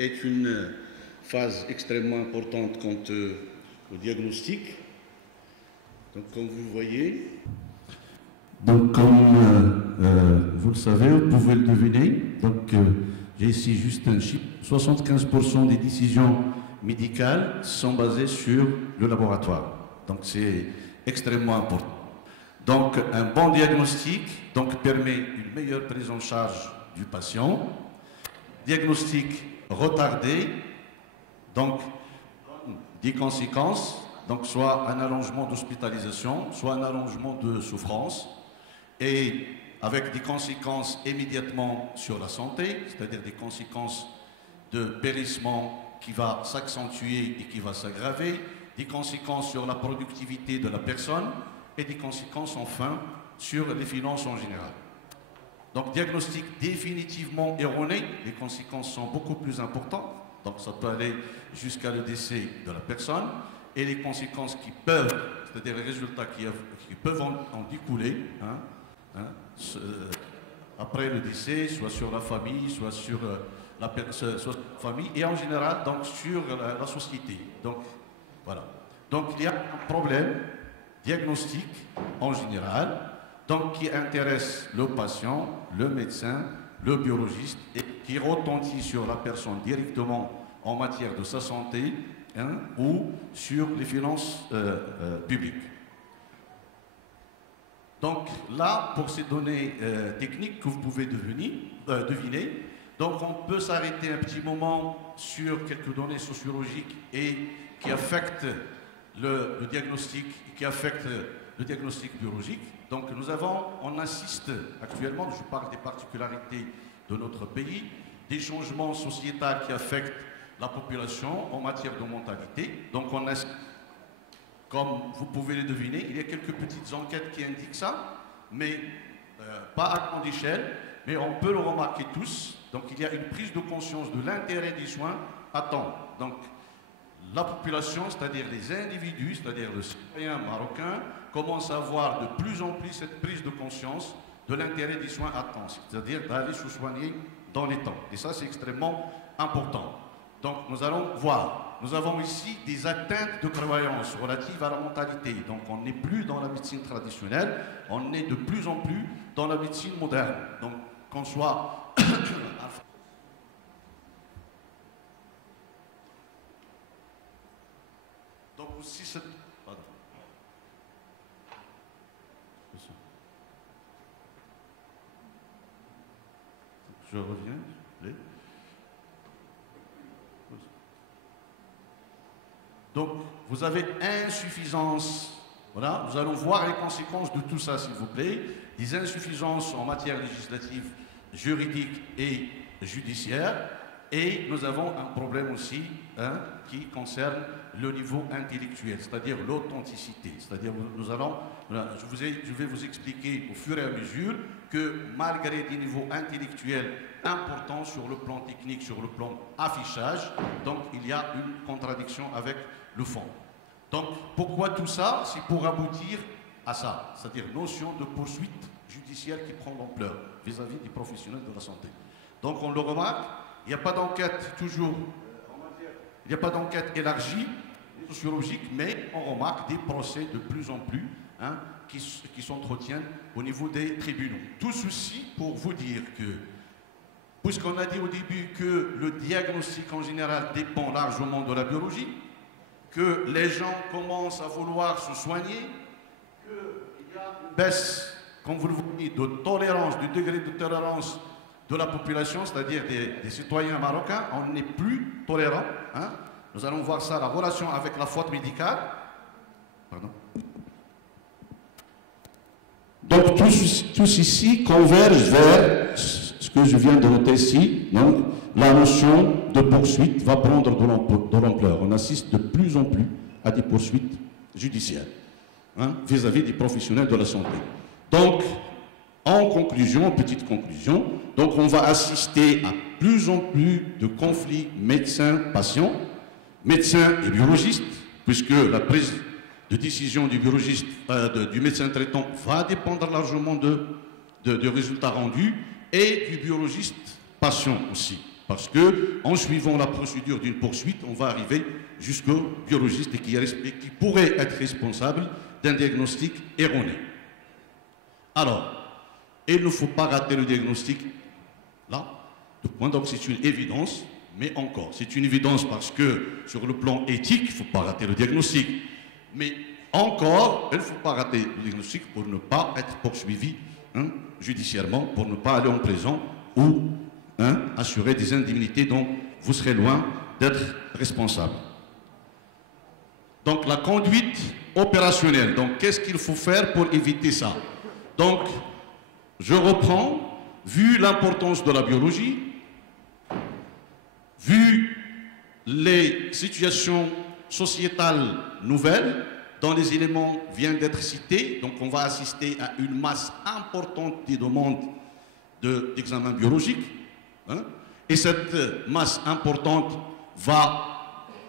est une phase extrêmement importante quant au diagnostic. Donc, comme vous le voyez. Donc, comme vous le savez, vous pouvez le deviner. Donc, j'ai ici juste un chiffre. 75% des décisions médicales sont basées sur le laboratoire. Donc, c'est extrêmement important. Donc, un bon diagnostic permet une meilleure prise en charge du patient. Diagnostic retardé, donc des conséquences, donc soit un allongement d'hospitalisation, soit un allongement de souffrance, et avec des conséquences immédiatement sur la santé, c'est-à-dire des conséquences de périssement qui va s'accentuer et qui va s'aggraver, des conséquences sur la productivité de la personne et des conséquences enfin sur les finances en général. Donc, diagnostic définitivement erroné, les conséquences sont beaucoup plus importantes. Donc, ça peut aller jusqu'à le décès de la personne. Et les conséquences qui peuvent, c'est-à-dire les résultats qui peuvent en découler, après le décès, soit sur la famille, soit sur la famille, et en général, donc, sur la société. Donc, voilà. Donc, il y a un problème diagnostique en général, donc qui intéresse le patient, le médecin, le biologiste, et qui retentit sur la personne directement en matière de sa santé ou sur les finances publiques. Donc là, pour ces données techniques que vous pouvez deviner, donc on peut s'arrêter un petit moment sur quelques données sociologiques et qui affectent le diagnostic, qui affectent le diagnostic biologique. Donc on assiste actuellement, je parle des particularités de notre pays, des changements sociétaux qui affectent la population en matière de mortalité. Donc on assiste, comme vous pouvez le deviner, il y a quelques petites enquêtes qui indiquent ça, mais pas à grande échelle, mais on peut le remarquer tous. Donc il y a une prise de conscience de l'intérêt des soins à temps. Donc la population, c'est-à-dire les individus, c'est-à-dire le citoyen marocain, commence à avoir de plus en plus cette prise de conscience de l'intérêt des soins à temps, c'est-à-dire d'aller se soigner dans les temps. Et ça, c'est extrêmement important. Donc, nous allons voir. Nous avons ici des atteintes de croyances relatives à la mortalité. Donc, on n'est plus dans la médecine traditionnelle, on est de plus en plus dans la médecine moderne. Donc, qu'on soit... Donc, aussi cette... Pardon. Je reviens. Donc, vous avez insuffisance. Voilà, nous allons voir les conséquences de tout ça, s'il vous plaît. Des insuffisances en matière législative, juridique et judiciaire. Et nous avons un problème aussi qui concerne le niveau intellectuel, c'est-à-dire l'authenticité. C'est-à-dire, je vais vous expliquer au fur et à mesure que malgré des niveaux intellectuels importants sur le plan technique, sur le plan affichage, donc il y a une contradiction avec le fond. Donc pourquoi tout ça? C'est pour aboutir à ça, c'est-à-dire notion de poursuite judiciaire qui prend l'ampleur vis-à-vis des professionnels de la santé. Donc on le remarque, il n'y a pas d'enquête toujours, il n'y a pas d'enquête élargie, sociologique, mais on remarque des procès de plus en plus qui s'entretiennent au niveau des tribunaux. Tout ceci pour vous dire que, puisqu'on a dit au début que le diagnostic en général dépend largement de la biologie, que les gens commencent à vouloir se soigner, qu'il y a une baisse, comme vous le voyez, de tolérance, du degré de tolérance de la population, c'est-à-dire des citoyens marocains, on n'est plus tolérant. Nous allons voir ça, la relation avec la faute médicale. Pardon. Donc, tous ici convergent vers ce que je viens de noter ici. Donc, la notion de poursuite va prendre de l'ampleur. On assiste de plus en plus à des poursuites judiciaires vis-à-vis des professionnels de la santé. Donc, en conclusion, petite conclusion, donc on va assister à plus en plus de conflits médecins-patients, médecins et biologistes, puisque la prise de décision du biologiste, du médecin traitant va dépendre largement du résultat rendu, et du biologiste patient aussi. Parce que, en suivant la procédure d'une poursuite, on va arriver jusqu'au biologiste qui pourrait être responsable d'un diagnostic erroné. Alors, il ne faut pas rater le diagnostic là. Donc c'est une évidence, mais encore, c'est une évidence parce que sur le plan éthique, il ne faut pas rater le diagnostic. Mais encore, il ne faut pas rater le diagnostic pour ne pas être poursuivi judiciairement, pour ne pas aller en prison ou assurer des indemnités dont vous serez loin d'être responsable. Donc la conduite opérationnelle, donc qu'est-ce qu'il faut faire pour éviter ça? Donc, je reprends, vu l'importance de la biologie, vu les situations sociétales nouvelles, dont les éléments viennent d'être cités, donc on va assister à une masse importante des demandes d'examen biologique, et cette masse importante va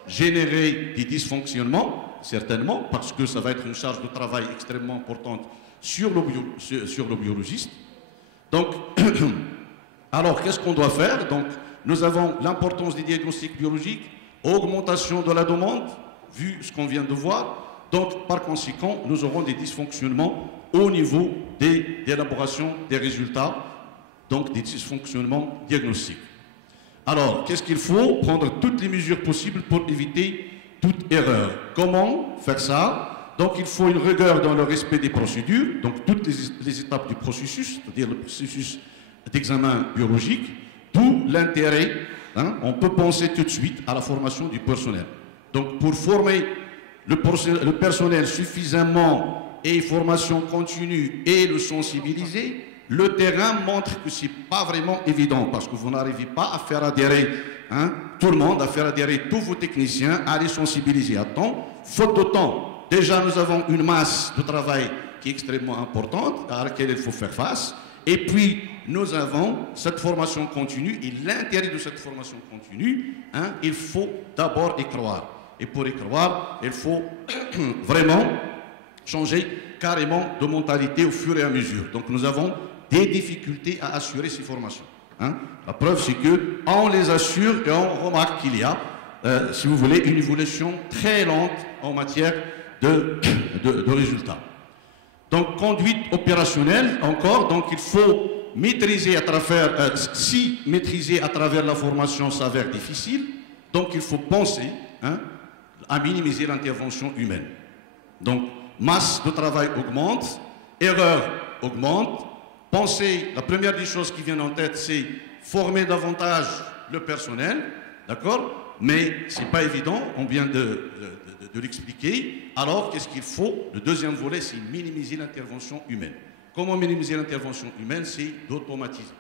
générer des dysfonctionnements, certainement, parce que ça va être une charge de travail extrêmement importante sur le biologiste. Donc, alors, qu'est-ce qu'on doit faire? Donc, nous avons l'importance des diagnostics biologiques, augmentation de la demande, vu ce qu'on vient de voir. Donc, par conséquent, nous aurons des dysfonctionnements au niveau de l'élaboration des résultats, donc des dysfonctionnements diagnostiques. Alors, qu'est-ce qu'il faut? Prendre toutes les mesures possibles pour éviter toute erreur. Comment faire ça? Donc, il faut une rigueur dans le respect des procédures, donc toutes les étapes du processus, c'est-à-dire le processus d'examen biologique, d'où l'intérêt, on peut penser tout de suite à la formation du personnel. Donc, pour former le personnel suffisamment et formation continue et le sensibiliser, le terrain montre que ce n'est pas vraiment évident parce que vous n'arrivez pas à faire adhérer tout le monde, à faire adhérer tous vos techniciens, à les sensibiliser à temps, faute de temps. Déjà, nous avons une masse de travail qui est extrêmement importante, à laquelle il faut faire face. Et puis, nous avons cette formation continue et l'intérêt de cette formation continue, il faut d'abord y croire. Et pour y croire, il faut vraiment changer carrément de mentalité au fur et à mesure. Donc, nous avons des difficultés à assurer ces formations. La preuve, c'est qu'on les assure et on remarque qu'il y a, si vous voulez, une évolution très lente en matière de résultats. Donc, conduite opérationnelle, encore, donc il faut maîtriser à travers, si maîtriser à travers la formation s'avère difficile, donc il faut penser à minimiser l'intervention humaine. Donc, masse de travail augmente, erreur augmente, penser, la première des choses qui viennent en tête, c'est former davantage le personnel, d'accord? Mais ce n'est pas évident, on vient de l'expliquer. Alors, qu'est-ce qu'il faut? Le deuxième volet, c'est minimiser l'intervention humaine. Comment minimiser l'intervention humaine? C'est d'automatiser.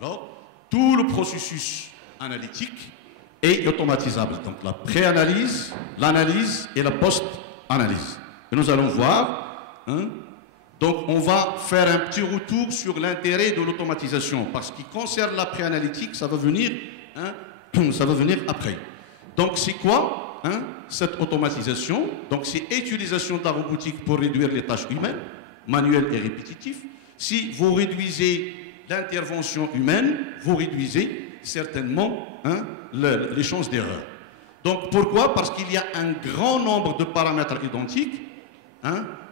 Alors, tout le processus analytique est automatisable. Donc, la pré-analyse, l'analyse et la post-analyse. Et nous allons voir, donc on va faire un petit retour sur l'intérêt de l'automatisation. Parce qu'il concerne la pré-analytique, ça va venir après. Donc, c'est quoi cette automatisation? Donc, c'est utilisation de la robotique pour réduire les tâches humaines, manuelles et répétitives. Si vous réduisez l'intervention humaine, vous réduisez certainement les chances d'erreur. Donc, pourquoi? Parce qu'il y a un grand nombre de paramètres identiques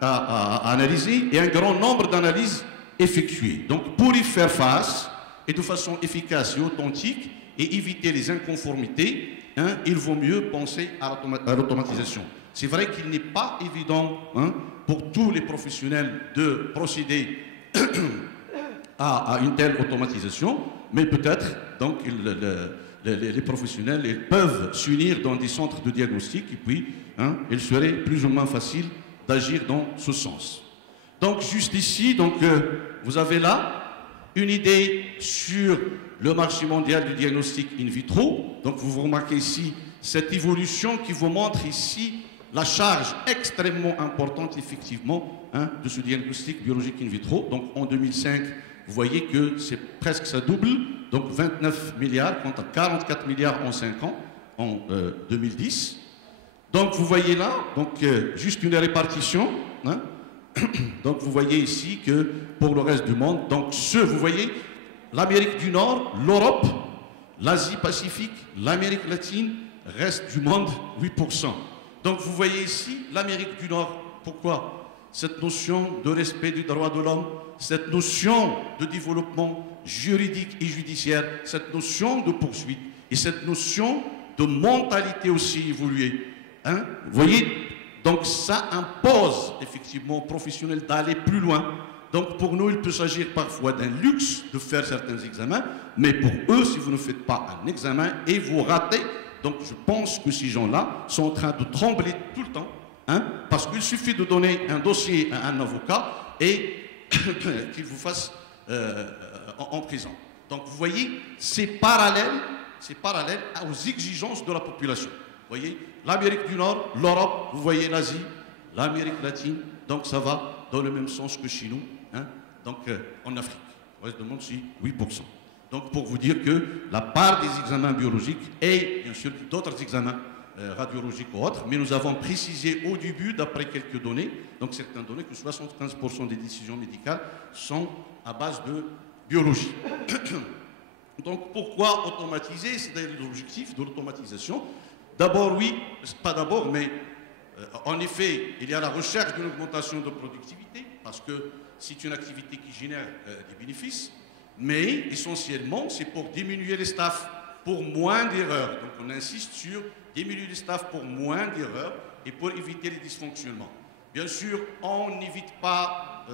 à analyser et un grand nombre d'analyses effectuées. Donc, pour y faire face et de façon efficace et authentique et éviter les inconformités, il vaut mieux penser à l'automatisation. C'est vrai qu'il n'est pas évident pour tous les professionnels de procéder à une telle automatisation, mais peut-être donc les professionnels ils peuvent s'unir dans des centres de diagnostic et puis il serait plus ou moins facile d'agir dans ce sens. Donc juste ici, donc, vous avez là une idée sur le marché mondial du diagnostic in vitro. Donc vous remarquez ici cette évolution qui vous montre ici la charge extrêmement importante effectivement de ce diagnostic biologique in vitro. Donc en 2005, vous voyez que c'est presque ça double, donc 29 milliards contre 44 milliards en 5 ans, en 2010. Donc vous voyez là, donc, juste une répartition. Donc vous voyez ici que pour le reste du monde, donc vous voyez l'Amérique du Nord, l'Europe l'Asie-Pacifique, l'Amérique latine reste du monde 8%. Donc vous voyez ici l'Amérique du Nord. Pourquoi? Cette notion de respect du droit de l'homme, cette notion de développement juridique et judiciaire, cette notion de poursuite et cette notion de mentalité aussi évoluée. Hein? Vous voyez? Donc ça impose effectivement aux professionnels d'aller plus loin. Donc pour nous, il peut s'agir parfois d'un luxe de faire certains examens, mais pour eux, si vous ne faites pas un examen et vous ratez, donc je pense que ces gens-là sont en train de trembler tout le temps, hein, parce qu'il suffit de donner un dossier à un avocat et qu'il vous fasse en prison. Donc vous voyez, c'est parallèle aux exigences de la population. Vous voyez, l'Amérique du Nord, l'Europe, vous voyez l'Asie, l'Amérique latine, donc ça va dans le même sens que chez nous, hein, donc en Afrique. Le reste du monde, c'est 8%. Donc pour vous dire que la part des examens biologiques et bien sûr d'autres examens radiologiques ou autres, mais nous avons précisé au début, d'après quelques données, donc certaines données, que 75% des décisions médicales sont à base de biologie. Donc pourquoi automatiser? C'est l'objectif de l'automatisation. D'abord, oui, pas d'abord, mais en effet, il y a la recherche d'une augmentation de productivité, parce que c'est une activité qui génère des bénéfices, mais essentiellement, c'est pour diminuer les staffs, pour moins d'erreurs. Donc on insiste sur diminuer les staffs pour moins d'erreurs et pour éviter les dysfonctionnements. Bien sûr, on n'évite pas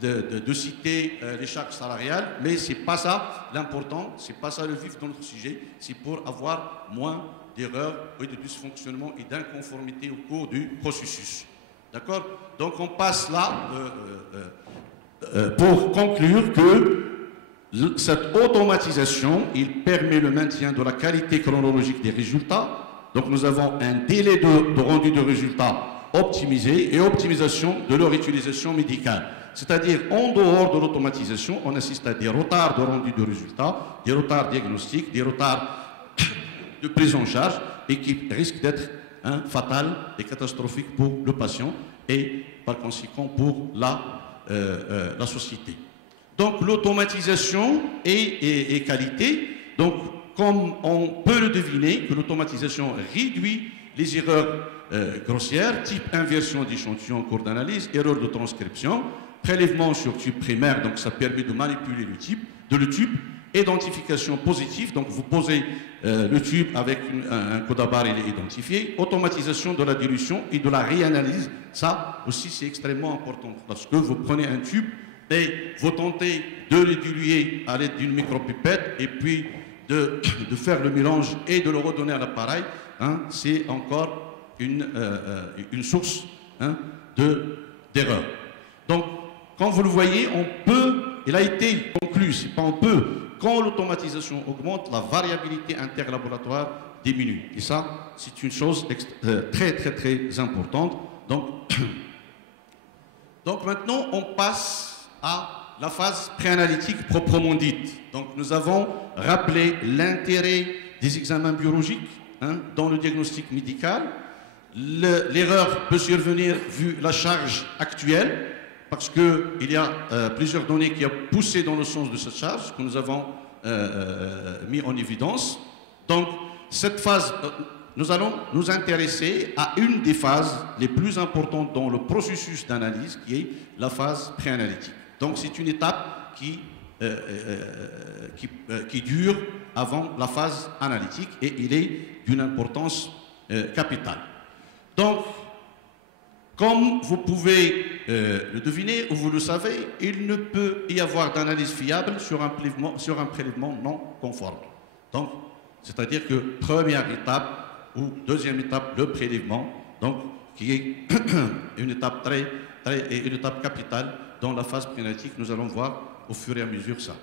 de citer les charges salariales, mais ce n'est pas ça l'important, ce n'est pas ça le vif de notre sujet, c'est pour avoir moins d'erreurs et de dysfonctionnements et d'inconformités au cours du processus. D'accord? Donc on passe là pour conclure que cette automatisation, il permet le maintien de la qualité chronologique des résultats. Donc nous avons un délai de rendu de résultats optimisé et optimisation de leur utilisation médicale. C'est-à-dire, en dehors de l'automatisation, on assiste à des retards de rendu de résultats, des retards diagnostiques, des retards de prise en charge et qui risquent d'être fatals et catastrophiques pour le patient et par conséquent pour la société. Donc l'automatisation et qualité, donc comme on peut le deviner, que l'automatisation réduit les erreurs grossières, type inversion d'échantillon en cours d'analyse, erreur de transcription, prélèvement sur tube primaire, donc ça permet de manipuler le tube, identification positive, donc vous posez le tube avec un code à barre, il est identifié, automatisation de la dilution et de la réanalyse, ça aussi c'est extrêmement important, parce que vous prenez un tube et vous tentez de le diluer à l'aide d'une micropipette et puis de faire le mélange et de le redonner à l'appareil, hein, c'est encore une source d'erreur. Donc, quand vous le voyez, on peut, il a été conclu, c'est pas on peut, quand l'automatisation augmente, la variabilité interlaboratoire diminue. Et ça, c'est une chose très, très, très importante. Donc maintenant, on passe à la phase préanalytique proprement dite. Donc nous avons rappelé l'intérêt des examens biologiques dans le diagnostic médical. L'erreur peut survenir vu la charge actuelle, parce qu'il y a plusieurs données qui ont poussé dans le sens de cette charge que nous avons mis en évidence. Donc cette phase, nous allons nous intéresser à une des phases les plus importantes dans le processus d'analyse, qui est la phase préanalytique. Donc c'est une étape qui dure avant la phase analytique et il est d'une importance capitale. Donc, comme vous pouvez le deviner ou vous le savez, il ne peut y avoir d'analyse fiable sur un prélèvement non conforme. Donc, c'est-à-dire que première étape ou deuxième étape, le prélèvement, donc qui est une étape une étape capitale dans la phase préanalytique. Nous allons voir au fur et à mesure ça.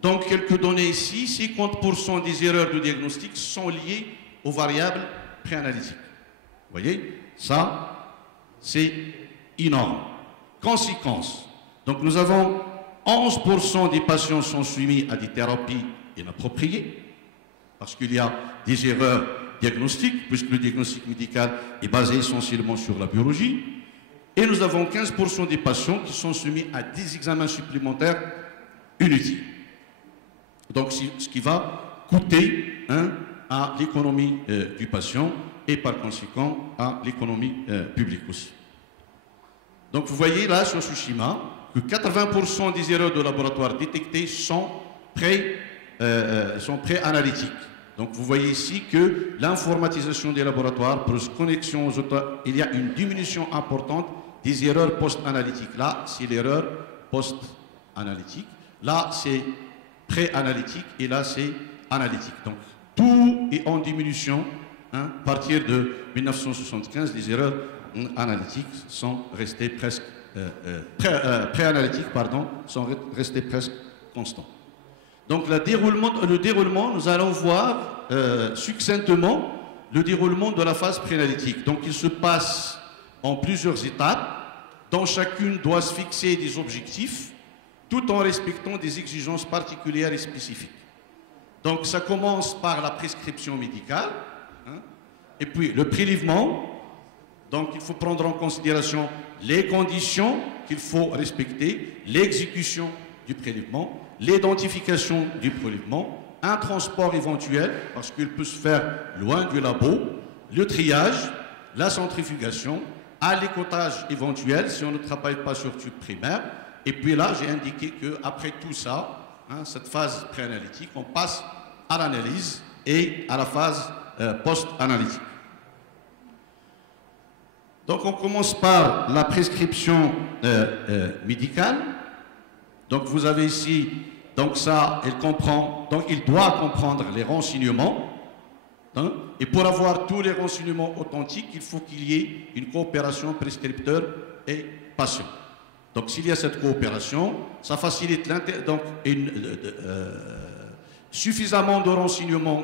Donc, quelques données ici, 50% des erreurs de diagnostic sont liées aux variables préanalytiques. Vous voyez, ça, c'est énorme. Conséquence, donc nous avons 11% des patients sont soumis à des thérapies inappropriées, parce qu'il y a des erreurs diagnostiques, puisque le diagnostic médical est basé essentiellement sur la biologie. Et nous avons 15% des patients qui sont soumis à des examens supplémentaires inutiles. Donc, ce qui va coûter à l'économie du patient et par conséquent à l'économie publique aussi. Donc vous voyez là sur ce schéma que 80% des erreurs de laboratoire détectées sont pré-analytiques. Donc vous voyez ici que l'informatisation des laboratoires pour connexion aux autres, il y a une diminution importante des erreurs post-analytiques. Là, c'est l'erreur post-analytique. Là, c'est pré-analytique et là, c'est analytique. Donc tout est en diminution. À partir de 1975, les erreurs analytiques sont restées presque pré-analytiques, pardon, sont restées presque constantes. Donc le déroulement, nous allons voir succinctement le déroulement de la phase préanalytique. Donc il se passe en plusieurs étapes, dont chacune doit se fixer des objectifs, tout en respectant des exigences particulières et spécifiques. Donc ça commence par la prescription médicale, et puis le prélèvement. Donc il faut prendre en considération les conditions qu'il faut respecter, l'exécution du prélèvement, l'identification du prélèvement, un transport éventuel, parce qu'il peut se faire loin du labo, le triage, la centrifugation, un l'écotage éventuel si on ne travaille pas sur tube primaire. Et puis là, j'ai indiqué qu'après tout ça, cette phase préanalytique, on passe à l'analyse et à la phase post-analytique. Donc on commence par la prescription médicale. Donc vous avez ici, donc ça, il doit comprendre les renseignements. Et pour avoir tous les renseignements authentiques, il faut qu'il y ait une coopération prescripteur et patient. Donc s'il y a cette coopération, ça facilite suffisamment de renseignements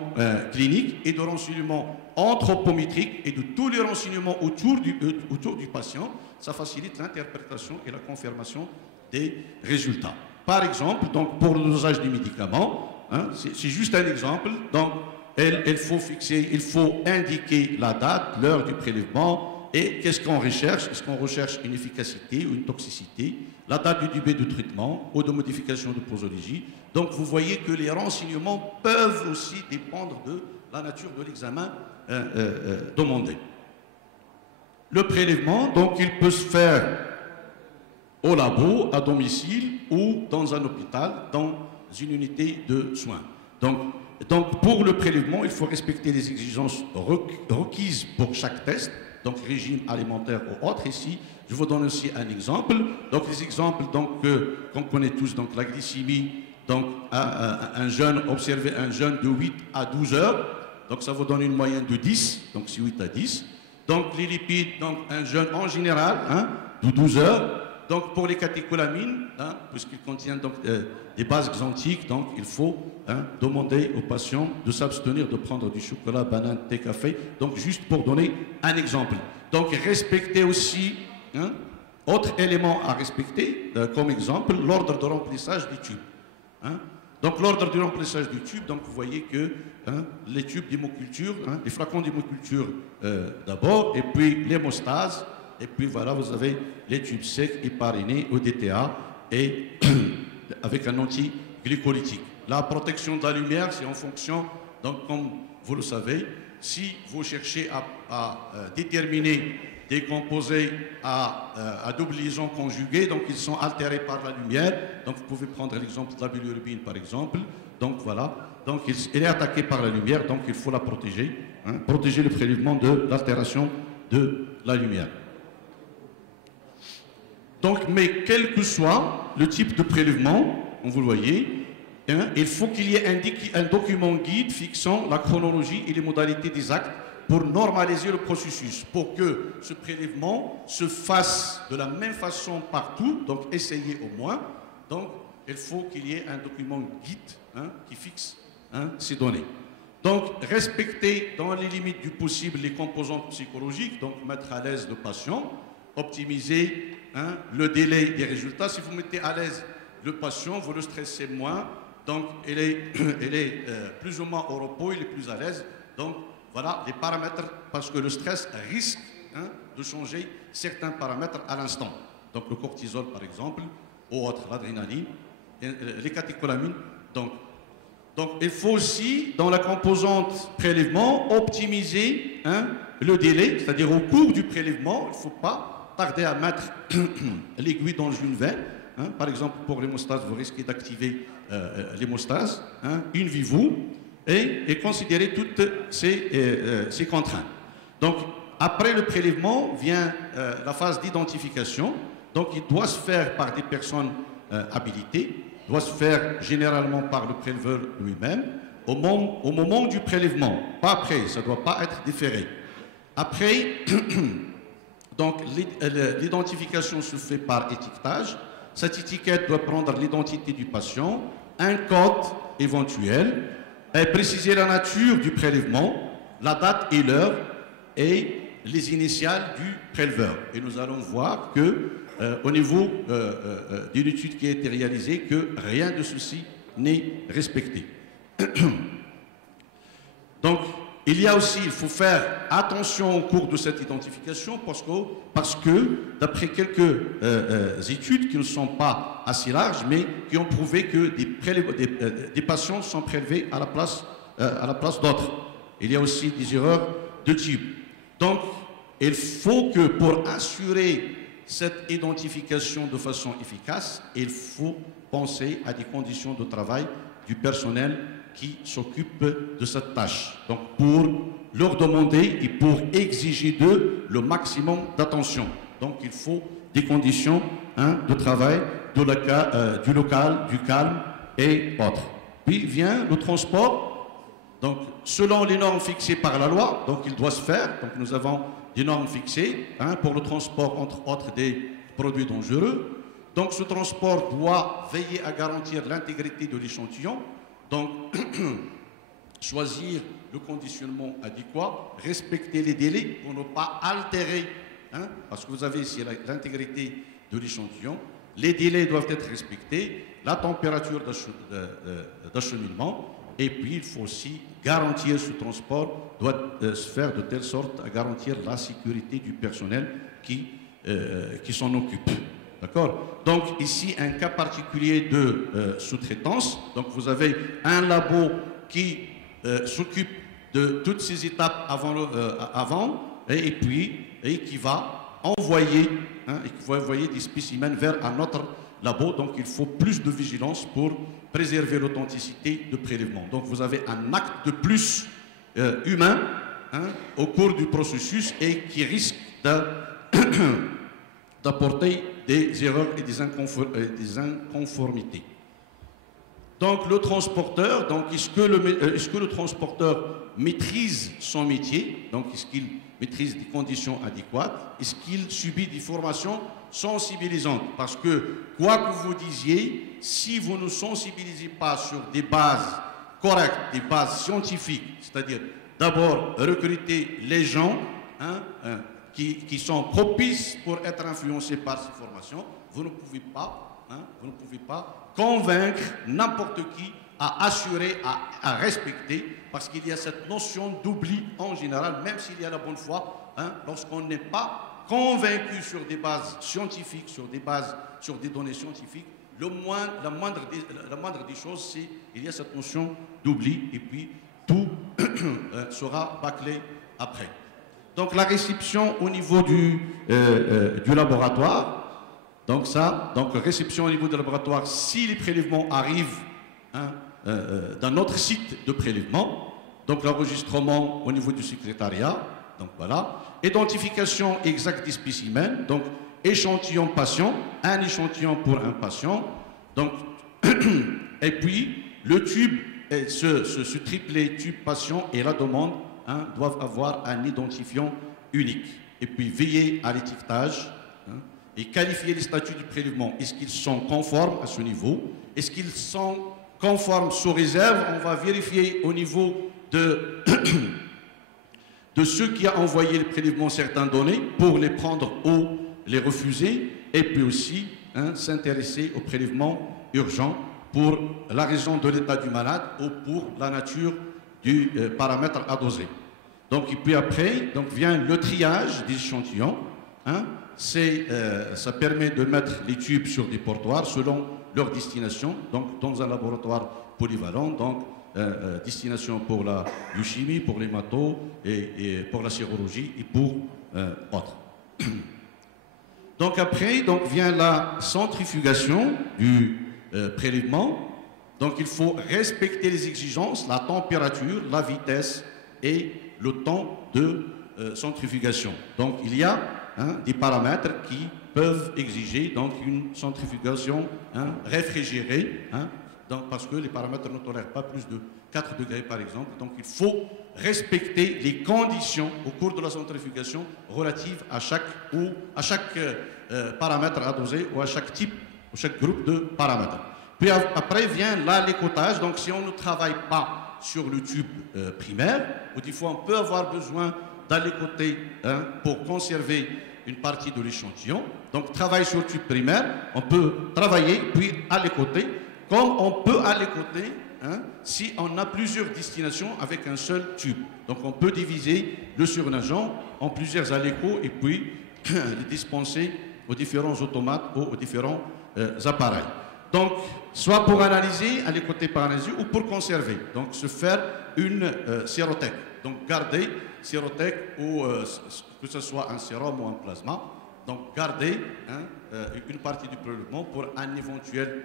cliniques et de renseignements anthropométriques et de tous les renseignements autour du patient, ça facilite l'interprétation et la confirmation des résultats. Par exemple, donc pour le dosage des médicaments, c'est juste un exemple, donc il faut indiquer la date, l'heure du prélèvement et qu'est-ce qu'on recherche. Est-ce qu'on recherche une efficacité ou une toxicité, la date du début de traitement ou de modification de posologie. Donc vous voyez que les renseignements peuvent aussi dépendre de la nature de l'examen demandé. Le prélèvement, donc il peut se faire au labo, à domicile ou dans un hôpital, dans une unité de soins. Donc pour le prélèvement, il faut respecter les exigences requises pour chaque test, donc régime alimentaire ou autre. Ici, je vous donne aussi un exemple. Donc les exemples qu'on connaît tous, donc la glycémie, donc observer un jeûne de 8 à 12 heures, donc ça vous donne une moyenne de 10, donc c'est 8 à 10. Donc les lipides, donc un jeûne en général de 12 heures. Donc pour les catécholamines, puisqu'ils contiennent donc des bases xanthiques, donc il faut demander aux patients de s'abstenir de prendre du chocolat, banane, thé, café. Donc juste pour donner un exemple. Donc respecter aussi, autre élément à respecter comme exemple, l'ordre de remplissage du tube. Donc l'ordre de remplissage du tube, donc vous voyez que les tubes d'hémoculture, les flacons d'hémoculture d'abord, et puis l'hémostase. Et puis voilà, vous avez les tubes secs héparinés au DTA et avec un antiglycolytique. La protection de la lumière, c'est en fonction, donc comme vous le savez, si vous cherchez à déterminer des composés à double liaison conjuguée, donc ils sont altérés par la lumière. Donc vous pouvez prendre l'exemple de la bilirubine par exemple. Donc voilà, donc il est attaqué par la lumière, donc il faut la protéger, protéger le prélèvement de l'altération de la lumière. Donc, mais quel que soit le type de prélèvement, vous le voyez, il faut qu'il y ait un document guide fixant la chronologie et les modalités des actes pour normaliser le processus, pour que ce prélèvement se fasse de la même façon partout, donc essayez au moins. Donc, il faut qu'il y ait un document guide qui fixe ces données. Donc, respecter dans les limites du possible les composantes psychologiques, donc mettre à l'aise le patient, optimiser le délai des résultats. Si vous mettez à l'aise le patient, vous le stressez moins, donc il est plus ou moins au repos, il est plus à l'aise. Donc voilà les paramètres, parce que le stress risque de changer certains paramètres à l'instant. Donc le cortisol par exemple, ou autre, l'adrénaline, les catécholamines. Donc Donc il faut aussi, dans la composante prélèvement, optimiser le délai, c'est-à-dire au cours du prélèvement, il ne faut pas tarder à mettre l'aiguille dans une veine. Par exemple, pour l'hémostase, vous risquez d'activer l'hémostase, in vivo, et considérer toutes ces contraintes. Donc, après le prélèvement vient la phase d'identification. Donc, il doit se faire par des personnes habilitées, doit se faire généralement par le préleveur lui-même, au moment du prélèvement, pas après, ça ne doit pas être différé. Après, donc l'identification se fait par étiquetage. Cette étiquette doit prendre l'identité du patient, un code éventuel, et préciser la nature du prélèvement, la date et l'heure, et les initiales du préleveur. Et nous allons voir que, au niveau d'une étude qui a été réalisée, que rien de ceci n'est respecté. Donc, il faut faire attention au cours de cette identification parce que d'après quelques études qui ne sont pas assez larges, mais qui ont prouvé que des patients sont prélevés à la place d'autres. Il y a aussi des erreurs de type. Donc, il faut que pour assurer cette identification de façon efficace, il faut penser à des conditions de travail du personnel qui s'occupe de cette tâche. Donc, pour leur demander et pour exiger d'eux le maximum d'attention. Donc, il faut des conditions de travail du local, du calme et autres. Puis vient le transport. Donc, selon les normes fixées par la loi, donc il doit se faire. Donc, nous avons des normes fixées pour le transport, entre autres, des produits dangereux. Donc, ce transport doit veiller à garantir l'intégrité de l'échantillon. Donc, choisir le conditionnement adéquat, respecter les délais pour ne pas altérer, parce que vous avez ici l'intégrité de l'échantillon. Les délais doivent être respectés, la température d'acheminement, et puis il faut aussi garantir ce transport doit se faire de telle sorte à garantir la sécurité du personnel qui s'en occupe. D'accord? Donc ici, un cas particulier de sous-traitance. Donc vous avez un labo qui s'occupe de toutes ces étapes avant et qui va envoyer des spécimens vers un autre labo. Donc il faut plus de vigilance pour préserver l'authenticité de prélèvement. Donc vous avez un acte de plus humain au cours du processus et qui risque d'apporter des erreurs et des inconformités. Donc le transporteur, est-ce que le transporteur maîtrise son métier? Donc est-ce qu'il maîtrise des conditions adéquates? Est-ce qu'il subit des formations sensibilisantes? Parce que, quoi que vous disiez, si vous ne sensibilisez pas sur des bases correctes, des bases scientifiques, c'est-à-dire d'abord recruter les gens qui sont propices pour être influencés par ces formations, vous ne pouvez pas convaincre n'importe qui à assurer, à respecter, parce qu'il y a cette notion d'oubli en général, même s'il y a la bonne foi, lorsqu'on n'est pas convaincu sur des bases scientifiques, sur des données scientifiques, la moindre des choses, c'est qu'il y a cette notion d'oubli, et puis tout sera bâclé après. Donc la réception au niveau du laboratoire, donc réception au niveau du laboratoire, si les prélèvements arrivent dans notre site de prélèvement, donc l'enregistrement au niveau du secrétariat, donc voilà, identification exacte des spécimens, donc échantillon patient, un échantillon pour un patient, donc et puis le tube, ce triplet tube patient et la demande doivent avoir un identifiant unique. Et puis veiller à l'étiquetage et qualifier les statuts du prélèvement. Est-ce qu'ils sont conformes à ce niveau? Est-ce qu'ils sont conformes sous réserve? On va vérifier au niveau de ceux qui ont envoyé le prélèvement certaines données pour les prendre ou les refuser. Et puis aussi s'intéresser au prélèvement urgent pour la raison de l'état du malade ou pour la nature du paramètre à doser. Donc, et puis après, vient le triage des échantillons. Ça permet de mettre les tubes sur des portoirs selon leur destination, donc dans un laboratoire polyvalent. Donc, destination pour la biochimie, pour les matos, et pour la chirurgie et pour autres. Donc après vient la centrifugation du prélèvement. Donc il faut respecter les exigences, la température, la vitesse et le temps de centrifugation. Donc il y a des paramètres qui peuvent exiger donc une centrifugation réfrigérée, parce que les paramètres ne tolèrent pas plus de 4 degrés par exemple. Donc il faut respecter les conditions au cours de la centrifugation relatives à chaque paramètre à doser ou à chaque type ou chaque groupe de paramètres. Puis après vient l'alécotage. Donc si on ne travaille pas sur le tube primaire, ou des fois on peut avoir besoin d'alécoter pour conserver une partie de l'échantillon. Donc travail sur le tube primaire, on peut travailler puis alécoter, comme on peut alécoter si on a plusieurs destinations avec un seul tube. Donc on peut diviser le surnageant en plusieurs alécos et puis les dispenser aux différents automates ou aux différents appareils. Donc, soit pour analyser, alécoter par analyse, ou pour conserver. Donc, se faire une sérothèque. Donc, garder sérothèque ou que ce soit un sérum ou un plasma. Donc, garder une partie du prélèvement pour un éventuel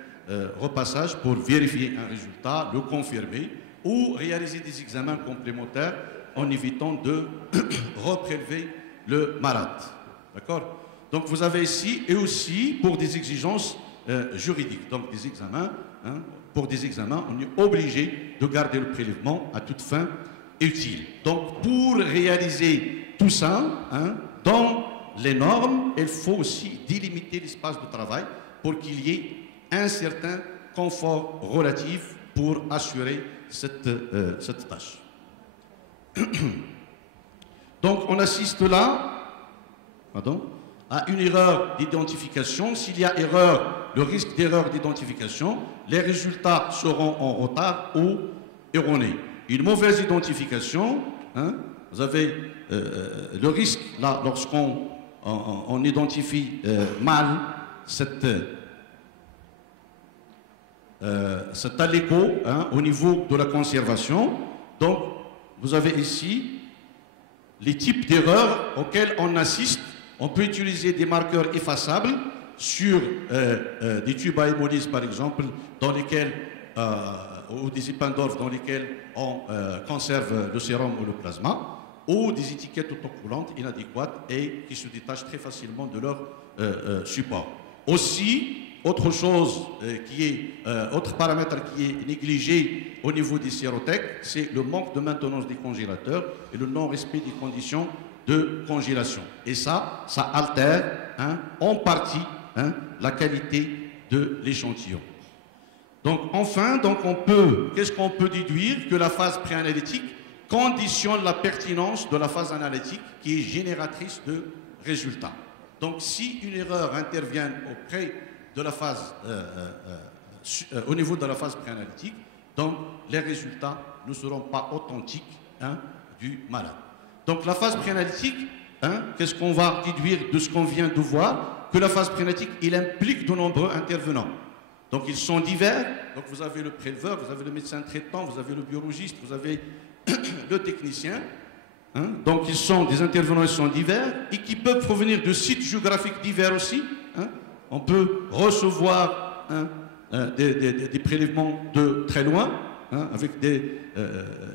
repassage pour vérifier un résultat, le confirmer ou réaliser des examens complémentaires en évitant de reprélever le malade. D'accord? Donc, vous avez ici, et aussi pour des exigences juridiques, donc des examens. Pour des examens, on est obligé de garder le prélèvement à toute fin utile. Donc, pour réaliser tout ça, dans les normes, il faut aussi délimiter l'espace de travail pour qu'il y ait un certain confort relatif pour assurer cette tâche. Donc, on assiste là à une erreur d'identification. S'il y a erreur, le risque d'erreur d'identification, les résultats seront en retard ou erronés. Une mauvaise identification, vous avez le risque, là, lorsqu'on on identifie mal cet aléco au niveau de la conservation. Donc, vous avez ici les types d'erreurs auxquelles on assiste. On peut utiliser des marqueurs effaçables sur des tubes à hémolyse, par exemple, dans lesquels, ou des épandorfs dans lesquels on conserve le sérum ou le plasma, ou des étiquettes autocollantes inadéquates et qui se détachent très facilement de leur support. Aussi, autre chose autre paramètre qui est négligé au niveau des sérothèques, c'est le manque de maintenance des congélateurs et le non-respect des conditions de congélation. Et ça altère en partie la qualité de l'échantillon. Donc enfin, qu'est-ce qu'on peut déduire? Que la phase préanalytique conditionne la pertinence de la phase analytique qui est génératrice de résultats. Donc si une erreur intervient auprès de la phase, au niveau de la phase préanalytique, donc les résultats ne seront pas authentiques du malade. Donc la phase préanalytique, qu'est-ce qu'on va déduire de ce qu'on vient de voir? Que la phase préanalytique, il implique de nombreux intervenants. Donc ils sont divers. Donc vous avez le préleveur, vous avez le médecin traitant, vous avez le biologiste, vous avez le technicien. Donc des intervenants, ils sont divers et qui peuvent provenir de sites géographiques divers aussi. On peut recevoir des prélèvements de très loin, avec des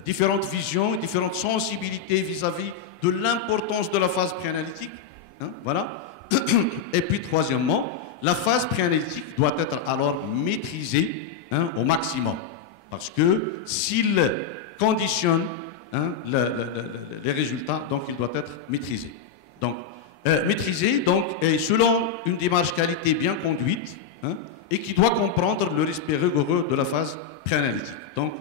différentes visions, différentes sensibilités vis-à-vis de l'importance de la phase préanalytique. Voilà. Et puis troisièmement, la phase préanalytique doit être alors maîtrisée au maximum. Parce que s'il conditionne les résultats, donc il doit être maîtrisé. Donc, et selon une démarche qualité bien conduite et qui doit comprendre le respect rigoureux de la phase préanalytique. Donc,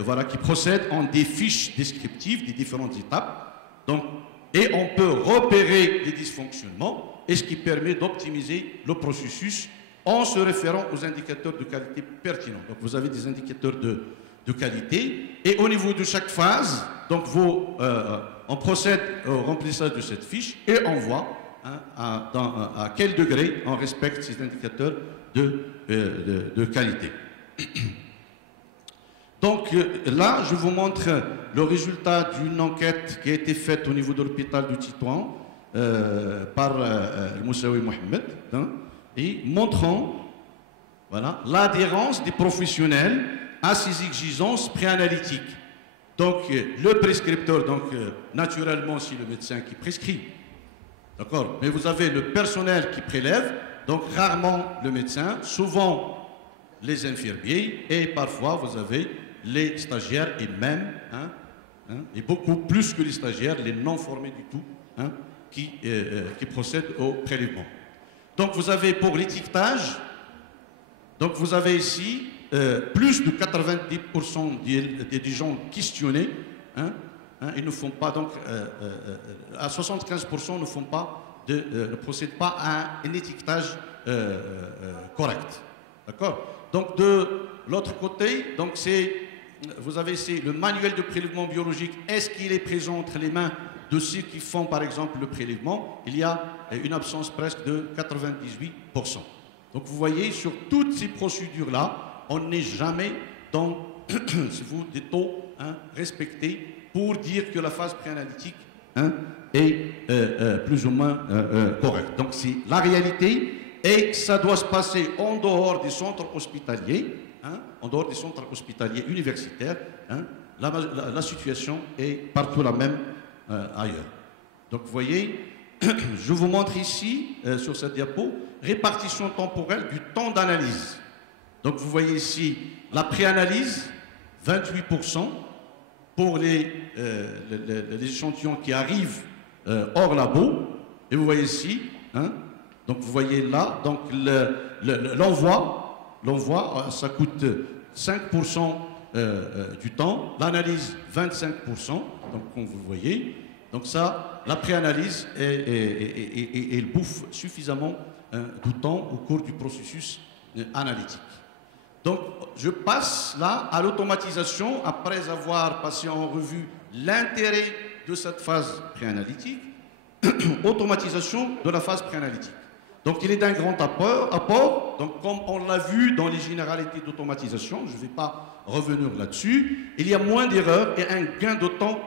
voilà, qui procède en des fiches descriptives des différentes étapes. Donc, et on peut repérer les dysfonctionnements, et ce qui permet d'optimiser le processus en se référant aux indicateurs de qualité pertinents. Donc, vous avez des indicateurs de qualité, et au niveau de chaque phase, donc on procède au remplissage de cette fiche et on voit à quel degré on respecte ces indicateurs de qualité. Donc là, je vous montre le résultat d'une enquête qui a été faite au niveau de l'hôpital du Tétouan par Moussaoui Mohamed, hein, et montrant voilà, l'adhérence des professionnels à ces exigences préanalytiques. Donc le prescripteur, donc naturellement c'est le médecin qui prescrit, d'accord, mais vous avez le personnel qui prélève, donc rarement le médecin, souvent les infirmiers et parfois vous avez les stagiaires et même, et beaucoup plus que les stagiaires, les non formés du tout, qui procèdent au prélèvement. Donc vous avez pour l'étiquetage, donc vous avez ici plus de 90% des gens questionnés, ils ne font pas, donc à 75% ne font pas, ne procèdent pas à un étiquetage correct. D'accord? Donc de l'autre côté, donc vous avez ici le manuel de prélèvement biologique. Est-ce qu'il est présent entre les mains de ceux qui font par exemple le prélèvement? Il y a une absence presque de 98%. Donc vous voyez, sur toutes ces procédures-là, on n'est jamais dans des taux respectés pour dire que la phase préanalytique est plus ou moins correcte. Donc c'est la réalité et ça doit se passer en dehors des centres hospitaliers, en dehors des centres hospitaliers universitaires. La situation est partout la même ailleurs. Donc vous voyez, je vous montre ici, sur cette diapo, répartition temporelle du temps d'analyse. Donc vous voyez ici la préanalyse, 28% pour les échantillons qui arrivent hors labo. Et vous voyez ici, donc vous voyez là, donc l'envoi, ça coûte 5% du temps, l'analyse 25%, donc comme vous le voyez. Donc ça, la préanalyse, elle bouffe suffisamment du temps au cours du processus analytique. Donc je passe là à l'automatisation après avoir passé en revue l'intérêt de cette phase préanalytique, automatisation de la phase préanalytique. Donc il est d'un grand apport, donc comme on l'a vu dans les généralités d'automatisation, je ne vais pas revenir là-dessus, il y a moins d'erreurs et un gain de temps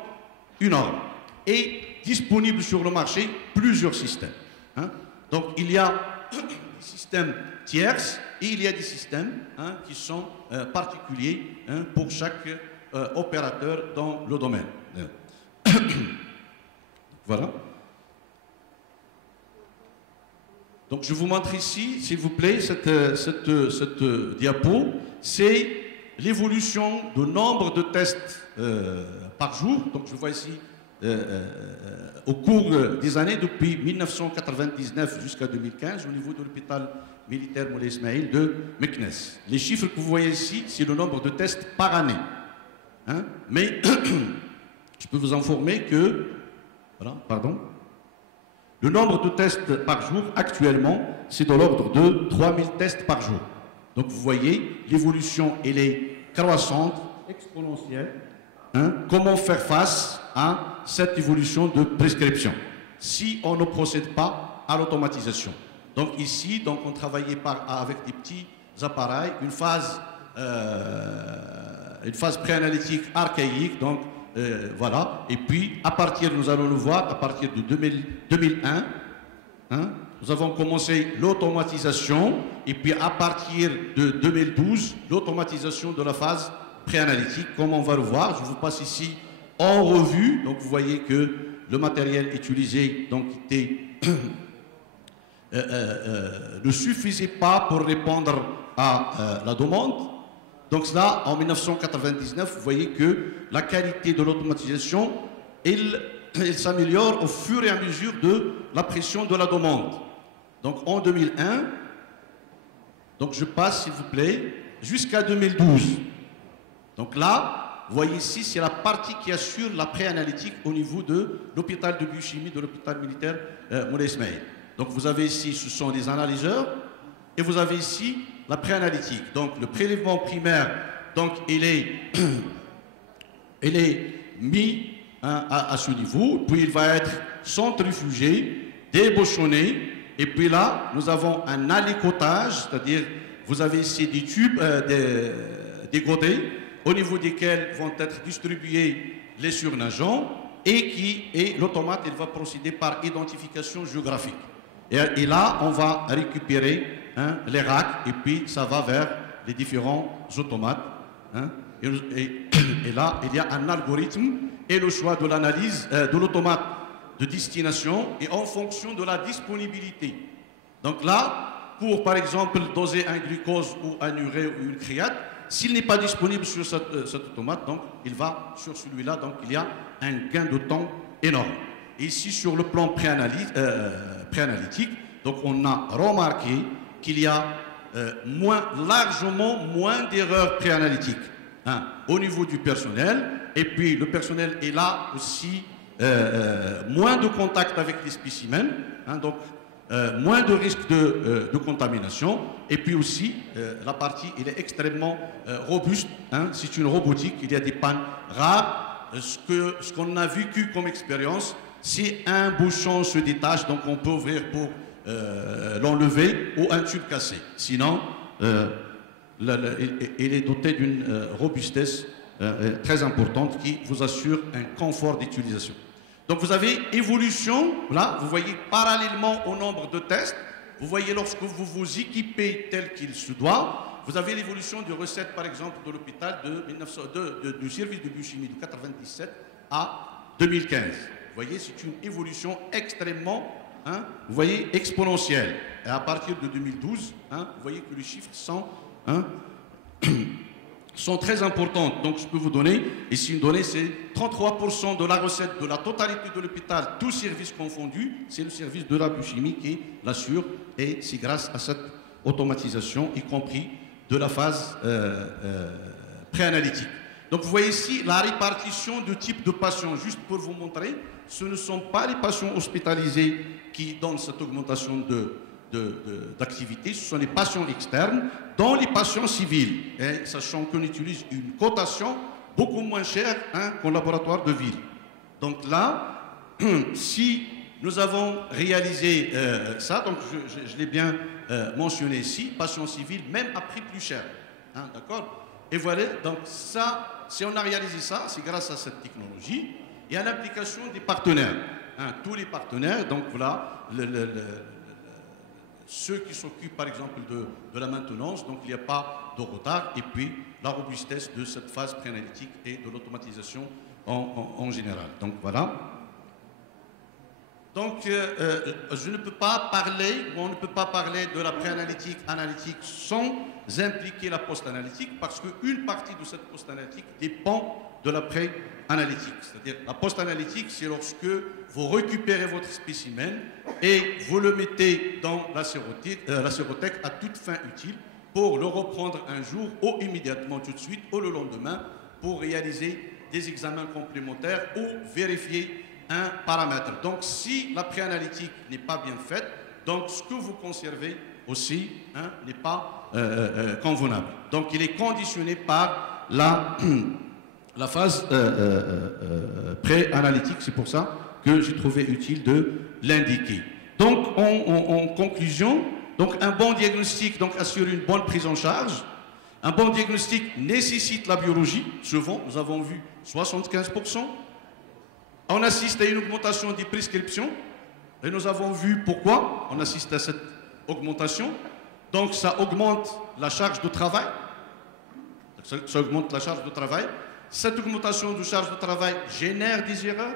énorme. Et disponible sur le marché plusieurs systèmes. Donc il y a des systèmes tierces et il y a des systèmes qui sont particuliers pour chaque opérateur dans le domaine. Voilà. Donc je vous montre ici, s'il vous plaît, cette diapo. C'est l'évolution du nombre de tests par jour. Donc je vois ici au cours des années, depuis 1999 jusqu'à 2015, au niveau de l'hôpital militaire Moulay Ismaïl de Meknes. Les chiffres que vous voyez ici, c'est le nombre de tests par année. Mais je peux vous informer que, voilà, pardon, le nombre de tests par jour actuellement, c'est de l'ordre de 3000 tests par jour. Donc vous voyez, l'évolution, elle est croissante, exponentielle. Comment faire face à cette évolution de prescription si on ne procède pas à l'automatisation? Donc ici, donc on travaillait avec des petits appareils, une phase préanalytique archaïque, donc voilà. Et puis à partir, nous allons le voir, à partir de 2001, nous avons commencé l'automatisation, et puis à partir de 2012, l'automatisation de la phase préanalytique, comme on va le voir. Je vous passe ici en revue. Donc vous voyez que le matériel utilisé donc, ne suffisait pas pour répondre à la demande. Donc là, en 1999, vous voyez que la qualité de l'automatisation, elle s'améliore au fur et à mesure de la pression de la demande. Donc en 2001, donc je passe s'il vous plaît, jusqu'à 2012. Donc là, vous voyez ici, c'est la partie qui assure la préanalytique au niveau de l'hôpital de biochimie de l'hôpital militaire Moulay Ismaïl. Donc vous avez ici, ce sont les analyseurs, et vous avez ici la préanalytique. Donc le prélèvement primaire, donc il est mis à ce niveau, puis il va être centrifugé, débauchonné, et puis là, nous avons un alicotage, c'est-à-dire vous avez ici des tubes, des godets, au niveau desquels vont être distribués les surnageants et l'automate il va procéder par identification géographique. Et là, on va récupérer les racks et puis ça va vers les différents automates. Et là, il y a un algorithme et le choix de l'analyse de l'automate de destination et en fonction de la disponibilité. Donc là, pour par exemple doser un glucose ou un urée ou une créate, s'il n'est pas disponible sur cet automate, donc il va sur celui-là, donc il y a un gain de temps énorme. Et ici, sur le plan préanalytique, donc on a remarqué qu'il y a largement moins d'erreurs préanalytiques au niveau du personnel, et puis le personnel est là aussi moins de contact avec les spécimens, donc moins de risque de contamination, et puis aussi la partie elle est extrêmement robuste, c'est une robotique, il y a des pannes rares. Ce qu'on a vécu comme expérience, si un bouchon se détache, donc on peut ouvrir pour l'enlever, ou un tube cassé. Sinon, il est doté d'une robustesse très importante qui vous assure un confort d'utilisation. Donc vous avez évolution, là, vous voyez parallèlement au nombre de tests, vous voyez lorsque vous vous équipez tel qu'il se doit, vous avez l'évolution de recettes, par exemple, de l'hôpital du service de biochimie de 1997 à 2015. Vous voyez, c'est une évolution extrêmement, vous voyez, exponentielle. Et à partir de 2012, vous voyez que les chiffres sont très importantes. Donc, je peux vous donner, ici une donnée, c'est 33% de la recette de la totalité de l'hôpital, tous services confondus, c'est le service de la biochimie qui l'assure, et c'est grâce à cette automatisation, y compris de la phase préanalytique. Donc vous voyez ici la répartition de types de patients, juste pour vous montrer, ce ne sont pas les patients hospitalisés qui donnent cette augmentation d'activité, ce sont les patients externes, dont les patients civils, et sachant qu'on utilise une cotation beaucoup moins chère qu'en laboratoire de ville. Donc là, si nous avons réalisé ça, donc je l'ai bien mentionné ici, patients civils, même à prix plus cher. D'accord? Et voilà, donc ça, si on a réalisé ça, c'est grâce à cette technologie et à l'implication des partenaires. Tous les partenaires, donc voilà, ceux qui s'occupent par exemple de la maintenance, donc il n'y a pas de retard, et puis la robustesse de cette phase préanalytique et de l'automatisation en général. Donc voilà. Donc, je ne peux pas parler, on ne peut pas parler de la préanalytique, analytique sans impliquer la post-analytique, parce qu'une partie de cette post-analytique dépend de la pré-analytique. C'est-à-dire, la post-analytique, c'est lorsque vous récupérez votre spécimen et vous le mettez dans la sérothèque à toute fin utile pour le reprendre un jour ou immédiatement tout de suite ou le lendemain pour réaliser des examens complémentaires ou vérifier un paramètre. Donc, si la préanalytique n'est pas bien faite, donc ce que vous conservez aussi n'est pas convenable. Donc, il est conditionné par la phase préanalytique. C'est pour ça que j'ai trouvé utile de l'indiquer. Donc, en conclusion, donc un bon diagnostic donc, assure une bonne prise en charge. Un bon diagnostic nécessite la biologie. Souvent, nous avons vu 75%. On assiste à une augmentation des prescriptions et nous avons vu pourquoi on assiste à cette augmentation. Donc ça augmente la charge de travail. Ça augmente la charge de travail. Cette augmentation de charge de travail génère des erreurs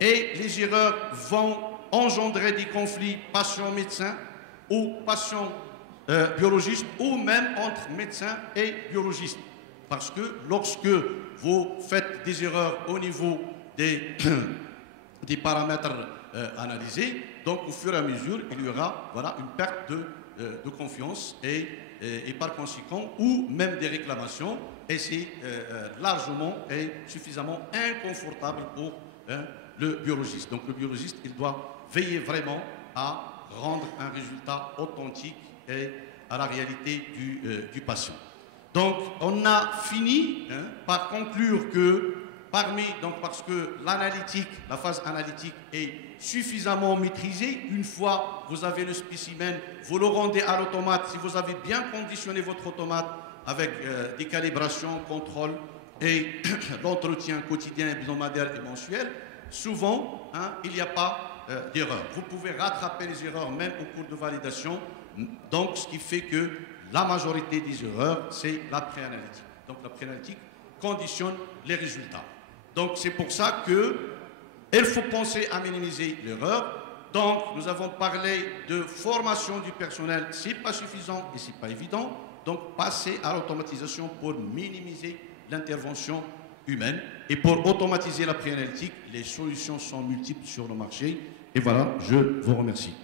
et les erreurs vont engendrer des conflits patient-médecin ou patient-biologiste ou même entre médecins et biologistes. Parce que lorsque vous faites des erreurs au niveau des paramètres analysés, donc au fur et à mesure, il y aura voilà, une perte de confiance et par conséquent, ou même des réclamations, et c'est largement et suffisamment inconfortable pour le biologiste. Donc le biologiste, il doit veiller vraiment à rendre un résultat authentique et à la réalité du patient. Donc on a fini par conclure que parce que l'analytique, la phase analytique est suffisamment maîtrisée, une fois vous avez le spécimen, vous le rendez à l'automate, si vous avez bien conditionné votre automate, avec des calibrations, contrôles et l'entretien quotidien, hebdomadaire et mensuel, souvent, hein, il n'y a pas d'erreur. Vous pouvez rattraper les erreurs même au cours de validation. Donc, ce qui fait que la majorité des erreurs, c'est la préanalytique. Donc, la préanalytique conditionne les résultats. Donc, c'est pour ça qu'il faut penser à minimiser l'erreur. Donc, nous avons parlé de formation du personnel, ce n'est pas suffisant et ce n'est pas évident. Donc, passer à l'automatisation pour minimiser l'intervention humaine. Et pour automatiser la préanalytique, les solutions sont multiples sur le marché. Et voilà, je vous remercie.